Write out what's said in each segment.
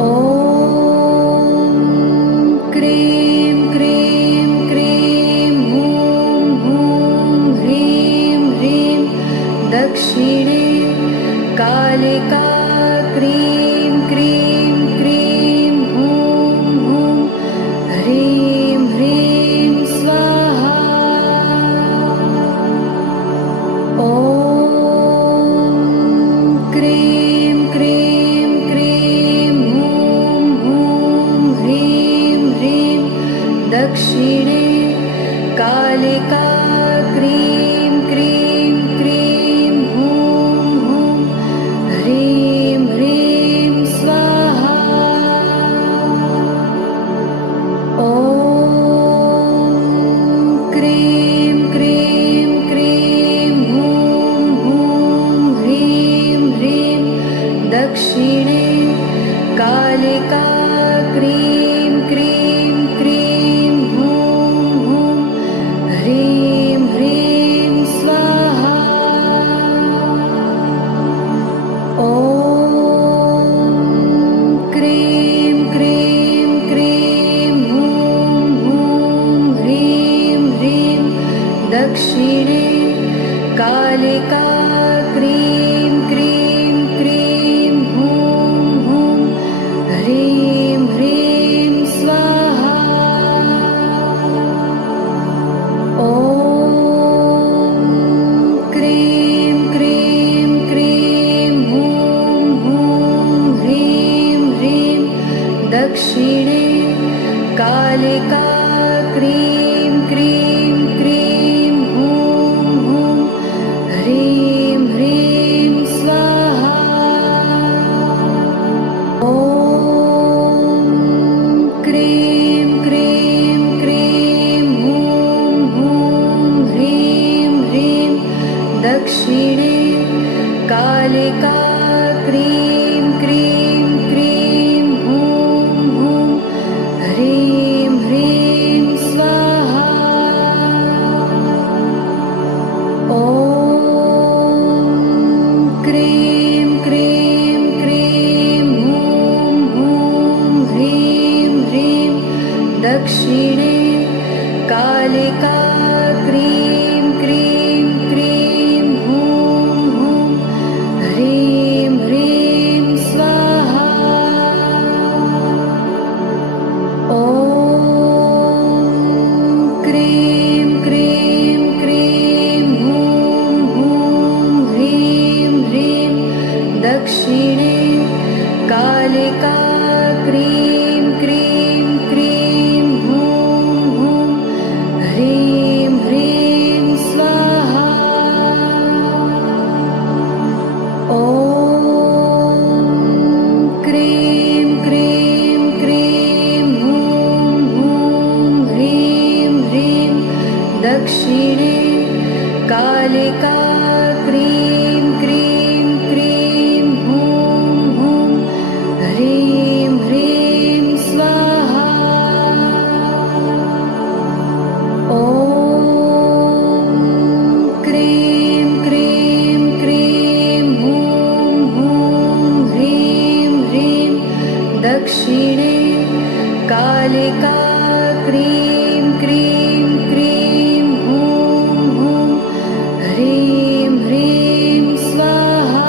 ॐ cream cream cream हूं हूं ह्रीं ह्रीं दक्षिणे कालिका क्रीं क्रीं क्रीं हूं हूं ह्रीं ह्रीं स्वाहा। ॐ क्रीं क्रीं क्रीं हूं हूं ह्रीं ह्रीं दक्षिणे कालिका क्रीं क्रीं क्रीं हूं हूं ह्रीं ह्रीं स्वाहा। ॐ क्रीं क्रीं क्रीं हूं हूं ह्रीं ह्रीं दक्षिणे कालिका क्रीं क्रीं क्रीं हूं हूं ह्रीं ह्रीं स्वाहा। ॐ क्रीं क्रीं क्रीं हूं हूं ह्रीं ह्रीं दक्षिणे कालिका क्रीं क्रीं क्रीं हूं हूं ह्रीं ह्रीं स्वाहा। ॐ क्रीं क्रीं क्रीं हूं हूं ह्रीं ह्रीं दक्षिणे कालिका क्रीं क्रीं क्रीं हूं हूं ह्रीं ह्रीं स्वाहा। ॐ क्रीं क्रीं क्रीं हूं हूं ह्रीं ह्रीं दक्षिणे कालिका क्रीं क्रीं क्रीं हूं हूं ह्रीं ह्रीं स्वाहा। ॐ क्रीं क्रीं क्रीं हूं हूं ह्रीं ह्रीं दक्षिणे कालिका क्रीं क्रीं क्रीं हूं हूं ह्रीं ह्रीं स्वाहा। ॐ क्रीं क्रीं क्रीं हूं हूं ह्रीं ह्रीं दक्षिणे कालिका क्रीं क्रीं क्रीं हूं हूं ह्रीं ह्रीं स्वाहा। ॐ क्रीं क्रीं क्रीं हूं हूं ह्रीं ह्रीं दक्षिणे कालिका क्रीं क्रीं क्रीं हूं हूं ह्रीं ह्रीं स्वाहा। ॐ क्रीं क्रीं क्रीं हूं हूं ह्रीं ह्रीं दक्षिणे कालिका क्रीं क्रीं क्रीं हूं हूं ह्रीं ह्रीं स्वाहा।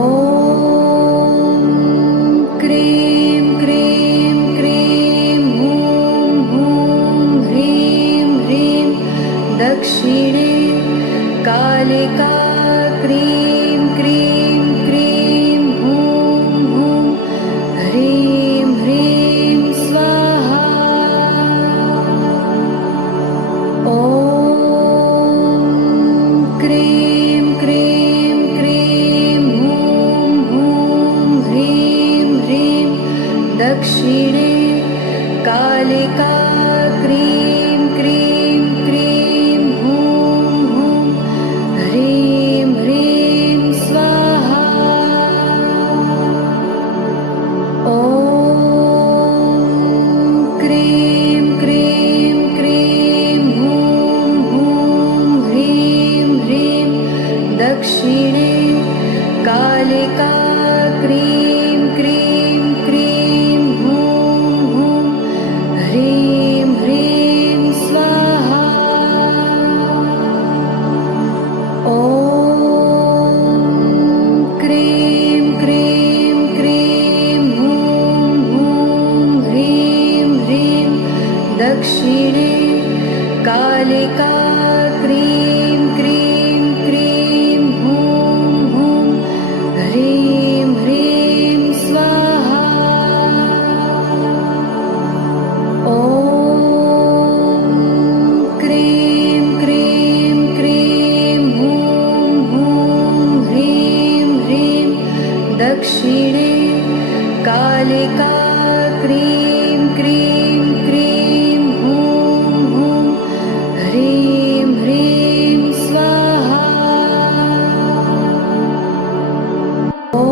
ॐ क्रीं क्रीं क्रीं हूं हूं ह्रीं ह्रीं दक्षिणे कालिका क्रीं क्रीं क्रीं हूं हूं ह्रीं ह्रीं स्वाहा। ॐ क्रीं क्रीं क्रीं हूं हूं ह्रीं ह्रीं दक्षिणे कालिका क्रीं क्रीं क्रीं हूं हूं ह्रीं ह्रीं स्वाहा। ॐ क्रीं क्रीं क्रीं हूं हूं ह्रीं ह्रीं दक्षिणे कालिका क्रीं क्रीं क्रीं हूं हूं ह्रीं ह्रीं स्वाहा ॐ क्रीं क्रीं क्रीं हूं हूं ह्रीं ह्रीं दक्षिणे कालिका क्रीं क्रीं क्रीं हूं हूं ह्रीं ह्रीं स्वाहा ॐ क्रीं क्रीं क्रीं हूं हूं ह्रीं ह्रीं दक्षिणे कालिका क्रीं क्रीं क्रीं हूं हूं ह्रीं ह्रीं स्वाहा ॐ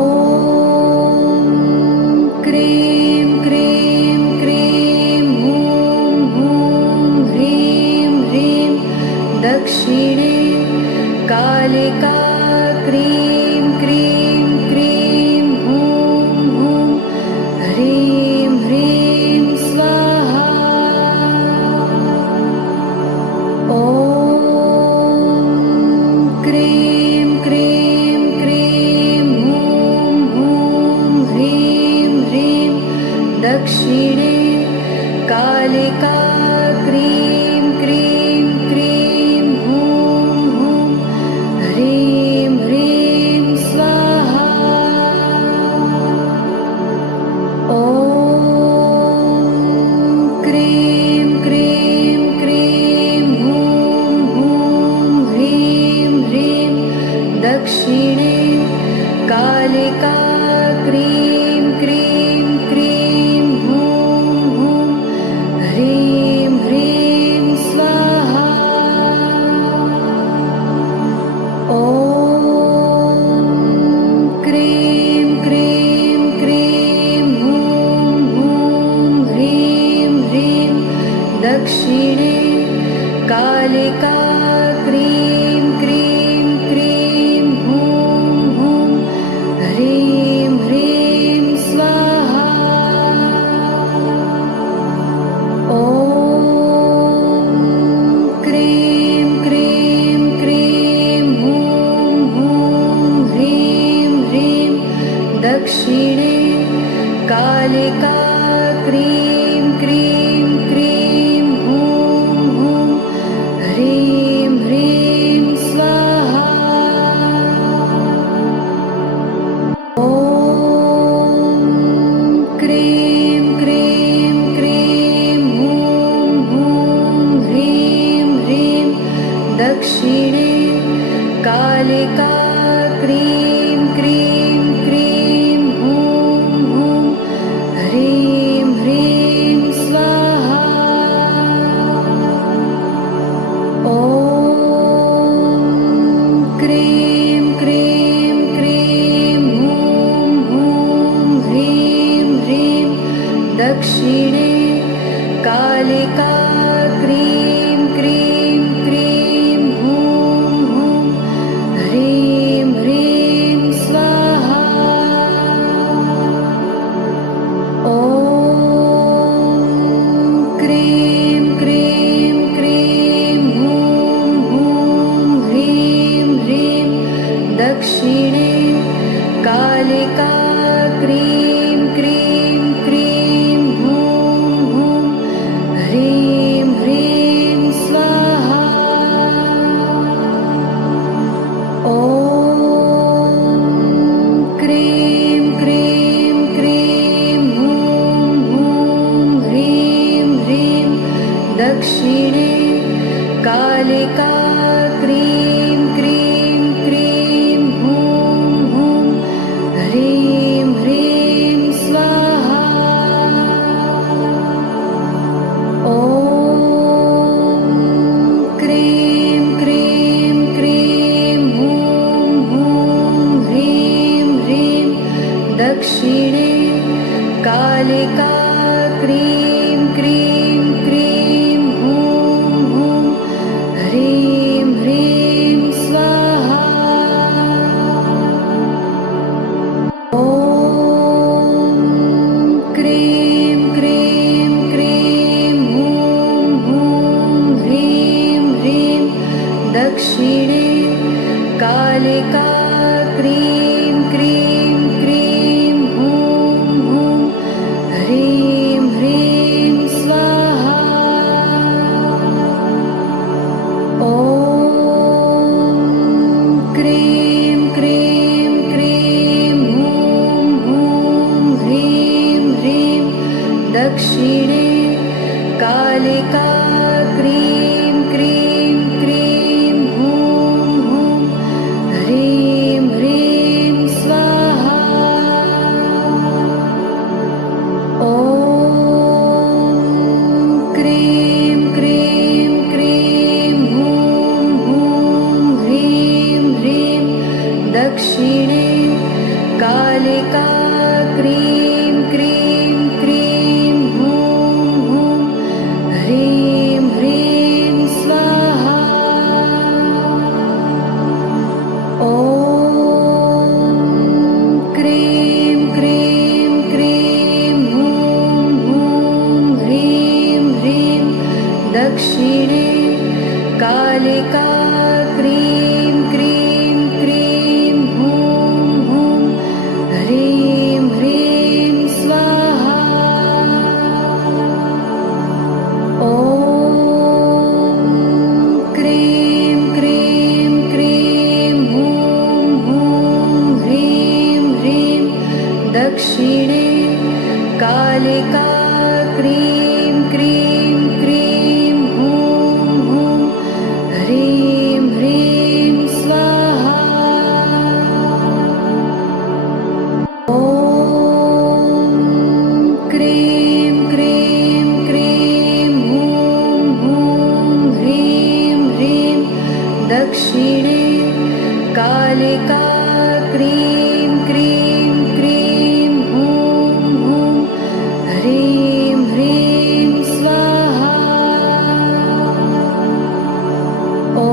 क्रीं क्रीं क्रीं हूं हूं ह्रीं ह्रीं दक्षिणे कालिका क्रीं क्रीं क्रीं हूं हूं ह्रीं ह्रीं स्वाहा ॐ क्रीं क्रीं क्रीं हूं हूं ह्रीं ह्रीं दक्षिणे कालिका क्रीं क्रीं क्रीं हूं हूं ह्रीं ह्रीं स्वाहा ॐ क्रीं क्रीं क्रीं हूं हूं ह्रीं ह्रीं दक्षिणे कालिका क्रीं क्रीं क्रीं हूं हूं ह्रीं ह्रीं स्वाहा ॐ क्रीं क्रीं क्रीं हूं हूं ह्रीं ह्रीं दक्षिणे कालिका क्रीं क्रीं क्रीं हूं हूं ह्रीं ह्रीं स्वाहा ॐ क्रीं क्रीं क्रीं हूं हूं ह्रीं ह्रीं दक्षिणे कालिका क्रीं क्रीं क्रीं हूं हूं ह्रीं ह्रीं स्वाहा ॐ क्रीं क्रीं क्रीं हूं हूं ह्रीं ह्रीं दक्षिणे कालिका क्रीं क्रीं क्रीं हूं हूं ह्रीं ह्रीं स्वाहा ॐ क्रीं क्रीं क्रीं हूं हूं ह्रीं ह्रीं दक्षिणे कालिका क्रीं क्रीं क्रीं हूं हूं ह्रीं ह्रीं स्वाहा ॐ क्रीं क्रीं क्रीं हूं हूं ह्रीं ह्रीं दक्षिणे कालिका क्रीं क्रीं क्रीं हूं हूं ह्रीं ह्रीं स्वाहा ॐ क्रीं क्रीं क्रीं हूं हूं ह्रीं ह्रीं दक्षिणे कालिका क्रीं क्रीं क्रीं हूं हूं ह्रीं ह्रीं स्वाहा ॐ क्रीं क्रीं क्रीं हूं हूं ह्रीं ह्रीं दक्षिणे कालिका क्रीं क्रीं क्रीं हूं हूं ह्रीं ह्रीं स्वाहा कालिका क्रीं क्रीं क्रीं हूं हूं ह्रीं ह्रीं स्वाहा ॐ क्रीं क्रीं क्रीं हूं हूं ह्रीं ह्रीं दक्षिणे कालिका क्रीं क्रीं क्रीं हूं हूं ह्रीं ह्रीं स्वाहा ॐ क्रीं क्रीं क्रीं हूं हूं ह्रीं ह्रीं दक्षिणे कालिका क्रीं क्रीं क्रीं हूं हूं ह्रीं ह्रीं स्वाहा ॐ क्रीं क्रीं क्रीं हूं हूं ह्रीं ह्रीं दक्षिणे कालिका क्रीं क्रीं क्रीं हूं हूं ह्रीं ह्रीं स्वाहा ॐ क्रीं क्रीं क्रीं हूं हूं ह्रीं ह्रीं दक्षिणे कालिका क्रीं क्रीं क्रीं हूं हूं ह्रीं ह्रीं स्वाहा ॐ क्रीं क्रीं क्रीं हूं हूं ह्रीं ह्रीं दक्षिणे कालिका क्रीं क्रीं क्रीं हूं हूं ह्रीं ह्रीं स्वाहा ॐ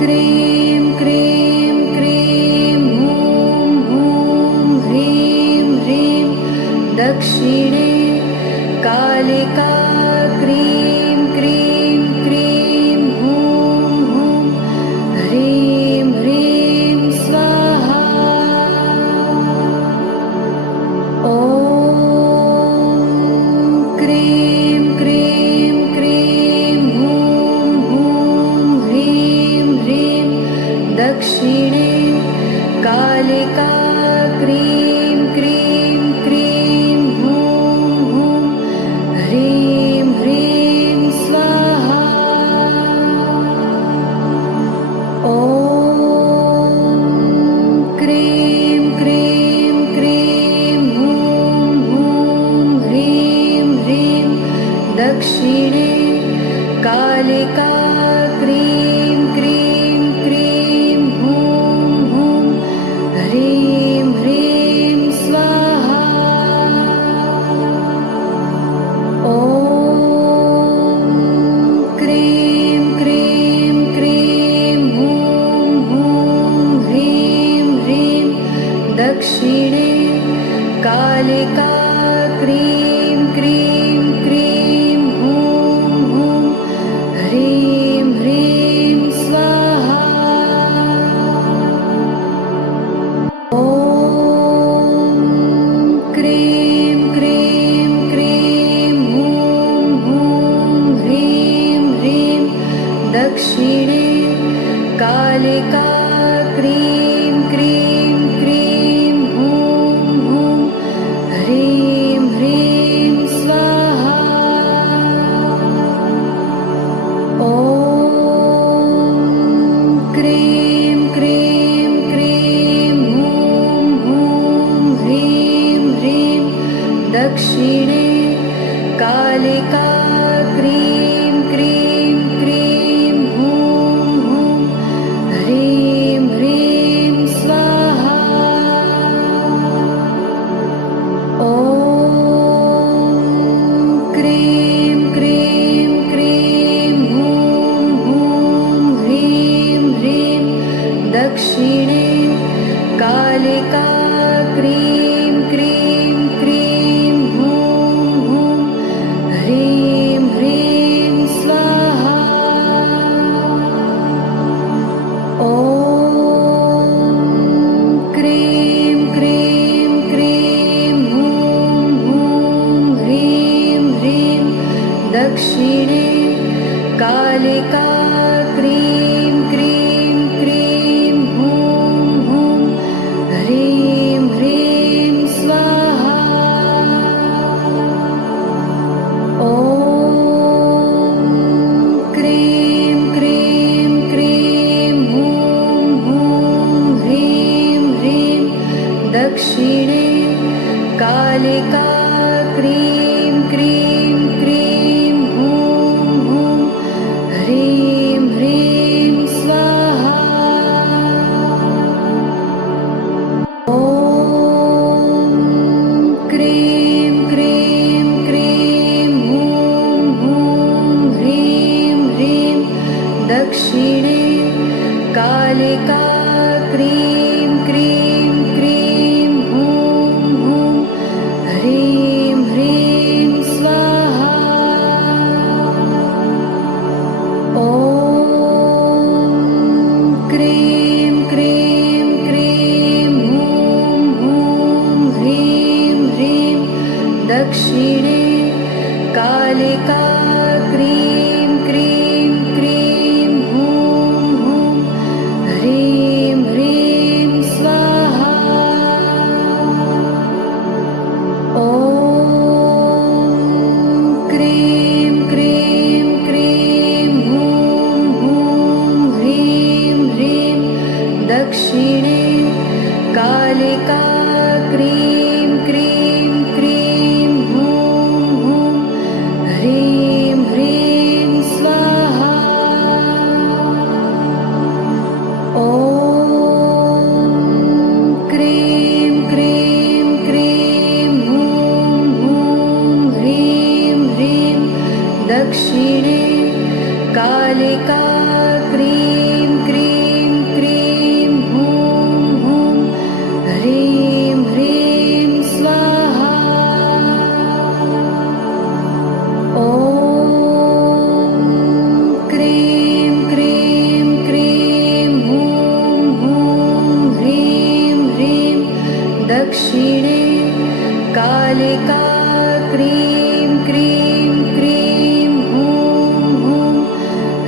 क्रीं क्रीं क्रीं हूं हूं ह्रीं ह्रीं दक्षिणे कालिका क्रीं क्रीं क्रीं हूं हूं ह्रीं ह्रीं स्वाहा ॐ क्रीं क्रीं क्रीं हूं हूं ह्रीं ह्रीं दक्षिणे कालिका क्रीं क्रीं क्रीं हूं हूं ह्रीं ह्रीं स्वाहा ॐ क्रीं क्रीं क्रीं हूं हूं ह्रीं ह्रीं दक्षिणे कालिका क्रीं क्रीं क्रीं हूं हूं ह्रीं ह्रीं स्वाहा ॐ क्रीं क्रीं क्रीं हूं हूं ह्रीं ह्रीं दक्षिणे कालिका क्रीं क्रीं क्रीं हूं हूं ह्रीं ह्रीं स्वाहा ॐ क्रीं क्रीं क्रीं हूं हूं ह्रीं ह्रीं दक्षिणे कालिका क्रीं क्रीं क्रीं हूं हूं ह्रीं ह्रीं स्वाहा ॐ क्रीं क्रीं क्रीं हूं हूं ह्रीं ह्रीं दक्षिणे कालिका क्रीं क्रीं क्रीं हूं हूं ह्रीं ह्रीं स्वाहा ॐ क्रीं क्रीं क्रीं हूं हूं ह्रीं ह्रीं दक्षिणे कालिका क्रीं क्रीं क्रीं हूं हूं ह्रीं ह्रीं स्वाहा ॐ कालिका क्रीं क्रीं क्रीं हूं हूं ह्रीं ह्रीं स्वाहा ॐ क्रीं क्रीं क्रीं हूं हूं ह्रीं ह्रीं दक्षिणे कालिका क्रीं क्रीं क्रीं हूं हूं ह्रीं ह्रीं स्वाहा ॐ क्रीं क्रीं क्रीं हूं हूं ह्रीं ह्रीं दक्षिणे कालिका क्रीं क्रीं क्रीं हूं हूं ह्रीं ह्रीं स्वाहा ॐ क्रीं क्रीं क्रीं हूं हूं ह्रीं ह्रीं दक्षिणे कालिका क्रीं क्रीं क्रीं हूं हूं ह्रीं ह्रीं स्वाहा ॐ क्रीं क्रीं क्रीं हूं हूं ह्रीं ह्रीं दक्षिणे कालिका क्रीं क्रीं क्रीं हूं हूं ह्रीं ह्रीं स्वाहा ॐ क्रीं क्रीं क्रीं हूं हूं ह्रीं ह्रीं दक्षिणे कालिका क्रीं क्रीं क्रीं हूं हूं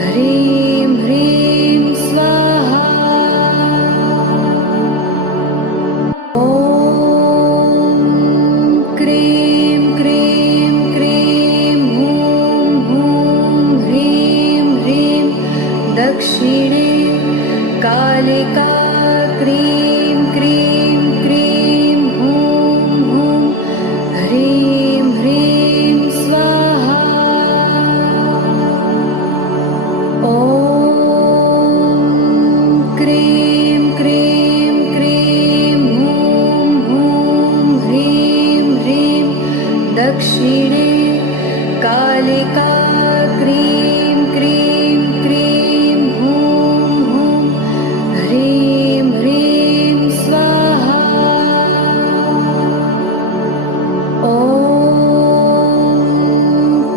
ह्रीं ह्रीं स्वाहा ॐ क्रीं क्रीं क्रीं हूं हूं ह्रीं ह्रीं दक्षिणे कालिका क्रीं क्रीं क्रीं हूं हूं ह्रीं ह्रीं स्वाहा ॐ क्रीं क्रीं क्रीं हूं हूं ह्रीं ह्रीं दक्षिणे कालिका क्रीं क्रीं क्रीं हूं हूं ह्रीं ह्रीं स्वाहा ॐ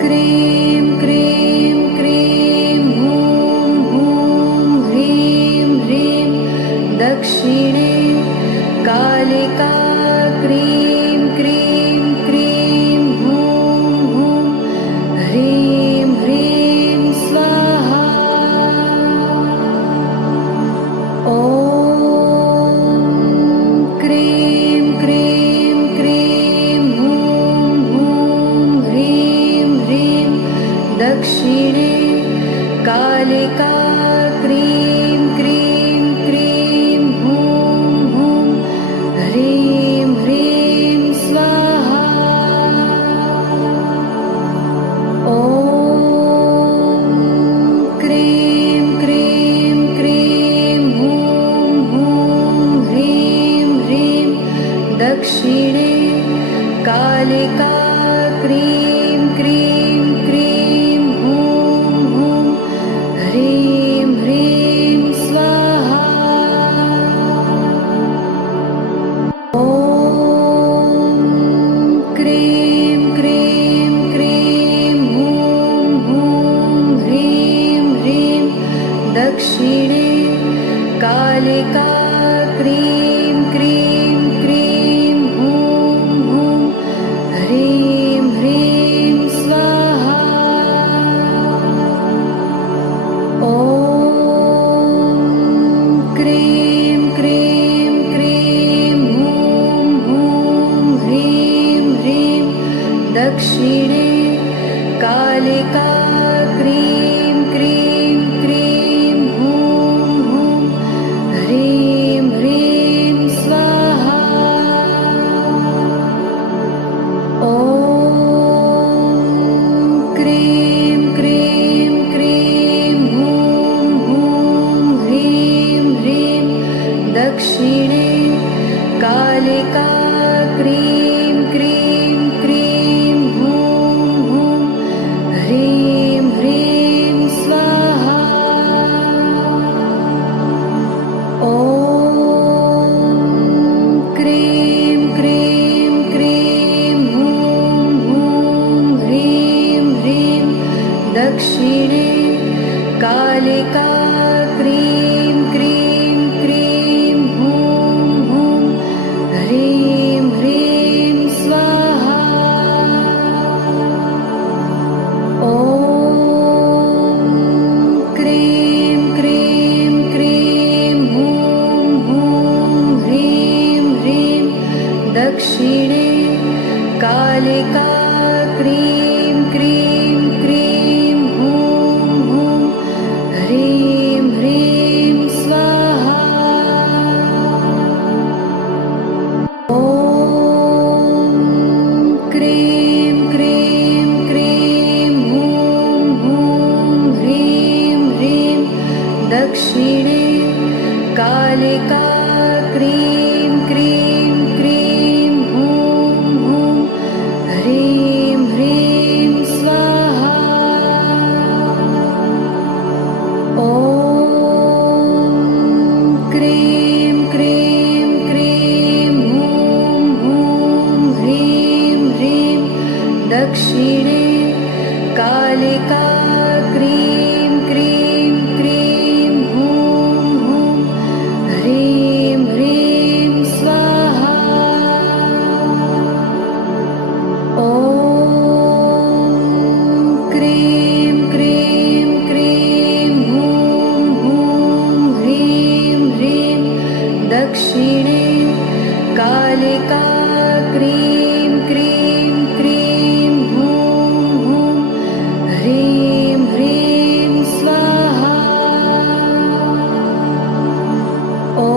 क्रीं क्रीं क्रीं हूं हूं ह्रीं ह्रीं दक्षिणे कालिका क्रीं क्रीं क्रीं हूं हूं ह्रीं ह्रीं स्वाहा ॐ क्रीं क्रीं क्रीं हूं हूं ह्रीं ह्रीं दक्षिणे कालिका क्रीं क्रीं क्रीं हूं हूं ह्रीं ह्रीं स्वाहा ॐ क्रीं क्रीं क्रीं हूं हूं ह्रीं ह्रीं दक्षिणे कालिका क्रीं क्रीं क्रीं हूं हूं ह्रीं ह्रीं स्वाहा ॐ क्रीं क्रीं क्रीं हूं हूं ह्रीं ह्रीं दक्षिणे कालिका क्रीं क्रीं क्रीं हूं हूं ह्रीं ह्रीं स्वाहा ॐ क्रीं क्रीं क्रीं हूं हूं ह्रीं ह्रीं दक्षिणे कालिका क्रीं क्रीं क्रीं हूं हूं ह्रीं दक्षिणे कालिका क्रीं क्रीं क्रीं हूं हूं ह्रीं ह्रीं स्वाहा ॐ क्रीं क्रीं क्रीं हूं हूं ह्रीं ह्रीं दक्षिणे कालिका क्रीं क्रीं क्रीं हूं हूं ह्रीं ह्रीं स्वाहा ॐ क्रीं क्रीं क्रीं हूं हूं ह्रीं ह्रीं दक्षिणे कालिका क्रीं क्रीं क्रीं हूं हूं ह्रीं ह्रीं स्वाहा ॐ क्रीं क्रीं क्रीं हूं हूं ह्रीं ह्रीं दक्षिणे कालिका क्रीं क्रीं क्रीं हूं हूं ह्रीं ह्रीं स्वाहा ॐ क्रीं क्रीं क्रीं हूं हूं ह्रीं ह्रीं दक्षिणे कालिका क्रीं क्रीं क्रीं हूं हूं ह्रीं ह्रीं स्वाहा ॐ क्रीं क्रीं क्रीं हूं हूं ह्रीं ह्रीं दक्षिणे कालिका क्रीं क्रीं क्रीं हूं हूं ह्रीं ह्रीं स्वाहा ॐ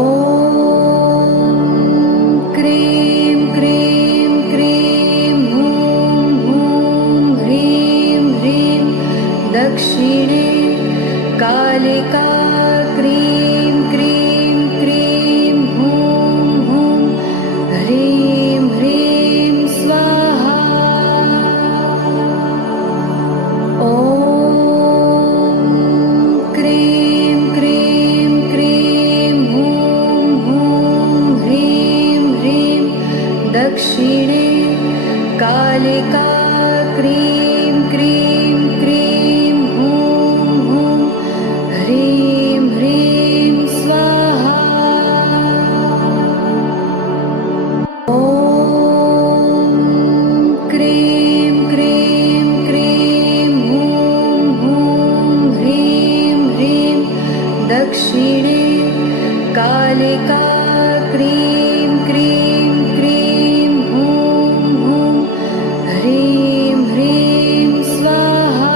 क्रीं क्रीं क्रीं हूं हूं ह्रीं ह्रीं दक्षिणे कालिका क्रीं क्रीं क्रीं हूं हूं ह्रीं ह्रीं स्वाहा ॐ क्रीं क्रीं क्रीं हूं हूं ह्रीं ह्रीं दक्षिणे कालिका क्रीं क्रीं क्रीं हूं हूं ह्रीं ह्रीं स्वाहा ॐ क्रीं क्रीं क्रीं हूं हूं ह्रीं ह्रीं दक्षिणे कालिका क्रीं क्रीं क्रीं हूं हूं ह्रीं ह्रीं स्वाहा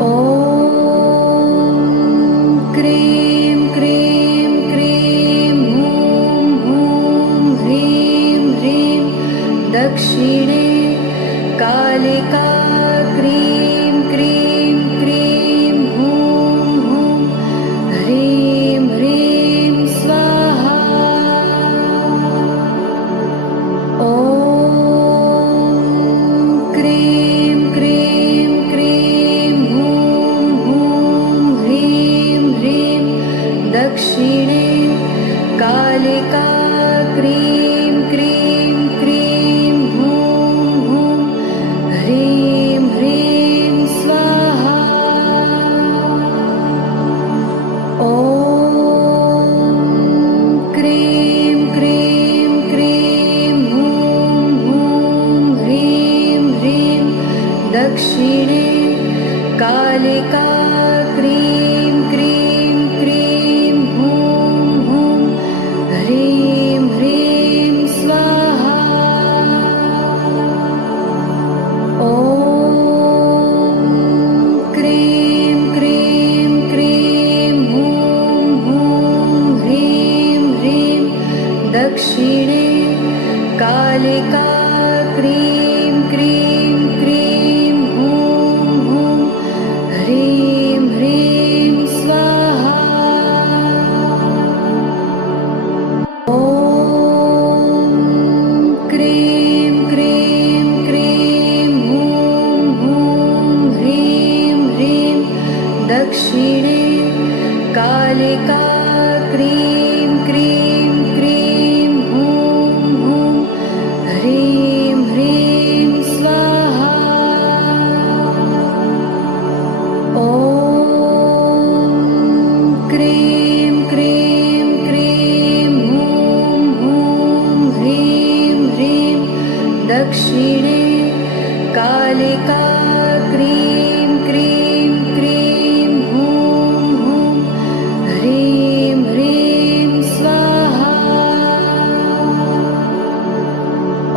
ॐ क्रीं क्रीं क्रीं हूं हूं ह्रीं ह्रीं दक्षिणे कालिका क्रीं क्रीं क्रीं हूं हूं ह्रीं ह्रीं स्वाहा ॐ क्रीं क्रीं क्रीं हूं हूं ह्रीं ह्रीं दक्षिणे कालिका क्रीं क्रीं क्रीं हूं हूं ह्रीं ह्रीं स्वाहा ॐ क्रीं क्रीं क्रीं हूं हूं ह्रीं ह्रीं दक्षिणे कालिका क्रीं क्रीं क्रीं हूं हूं ह्रीं ह्रीं कालिका क्रीं क्रीं क्रीं हूं हूं ह्रीं ह्रीं स्वाहा ॐ क्रीं क्रीं क्रीं हूं हूं ह्रीं ह्रीं दक्षिणे कालिका क्रीं क्रीं क्रीं हूं हूं ह्रीं ह्रीं स्वाहा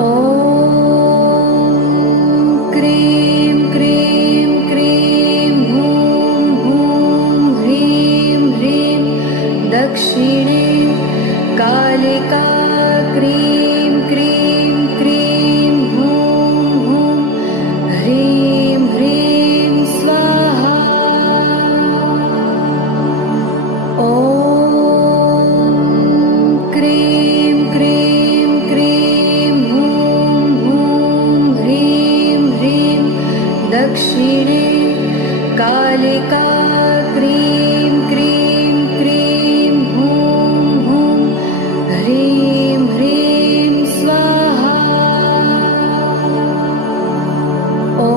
ॐ क्रीं क्रीं क्रीं हूं हूं ह्रीं ह्रीं दक्षिणे कालिका क्रीं क्रीं क्रीं हूं हूं ह्रीं ह्रीं स्वाहा ॐ क्रीं क्रीं क्रीं हूं हूं ह्रीं ह्रीं दक्षिणे कालिका क्रीं क्रीं क्रीं हूं हूं ह्रीं ह्रीं स्वाहा ॐ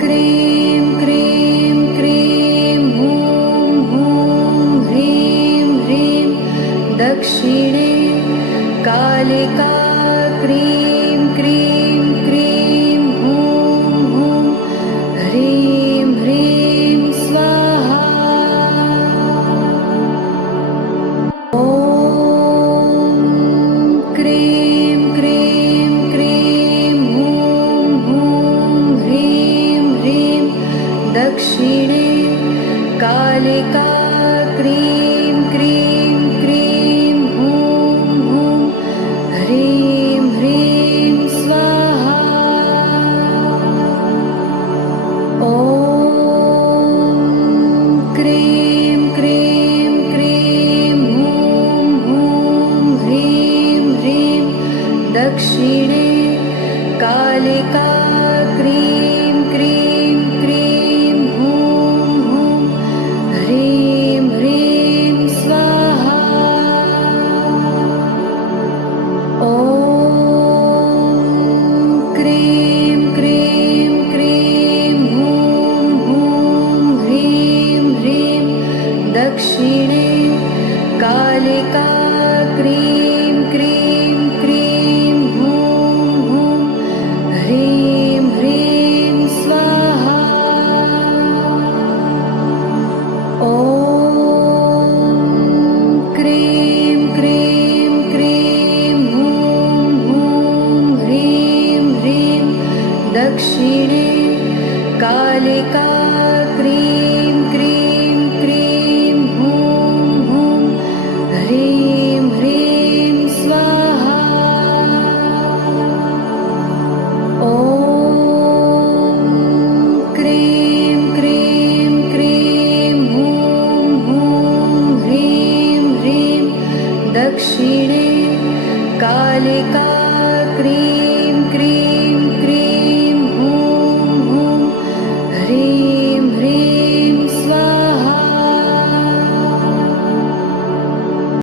क्रीं क्रीं क्रीं हूं हूं ह्रीं ह्रीं दक्षिणे कालिका क्रीं क्रीं क्रीं हूं हूं ह्रीं ह्रीं स्वाहा ॐ क्रीं क्रीं क्रीं हूं हूं ह्रीं ह्रीं दक्षिणे कालिका क्रीं क्रीं क्रीं हूं हूं ह्रीं ह्रीं स्वाहा ॐ क्रीं क्रीं क्रीं हूं हूं ह्रीं ह्रीं दक्षिणे कालिका क्रीं क्रीं क्रीं हूं हूं ह्रीं ह्रीं स्वाहा ॐ क्रीं क्रीं क्रीं हूं हूं ह्रीं ह्रीं दक्षिणे कालिका क्रीं क्रीं क्रीं हूं हूं ह्रीं ह्रीं स्वाहा ॐ क्रीं क्रीं क्रीं हूं हूं ह्रीं ह्रीं दक्षिणे कालिका क्रीं क्रीं क्रीं हूं हूं ह्रीं ह्रीं स्वाहा ॐ क्रीं क्रीं क्रीं हूं हूं ह्रीं ह्रीं दक्षिणे कालिका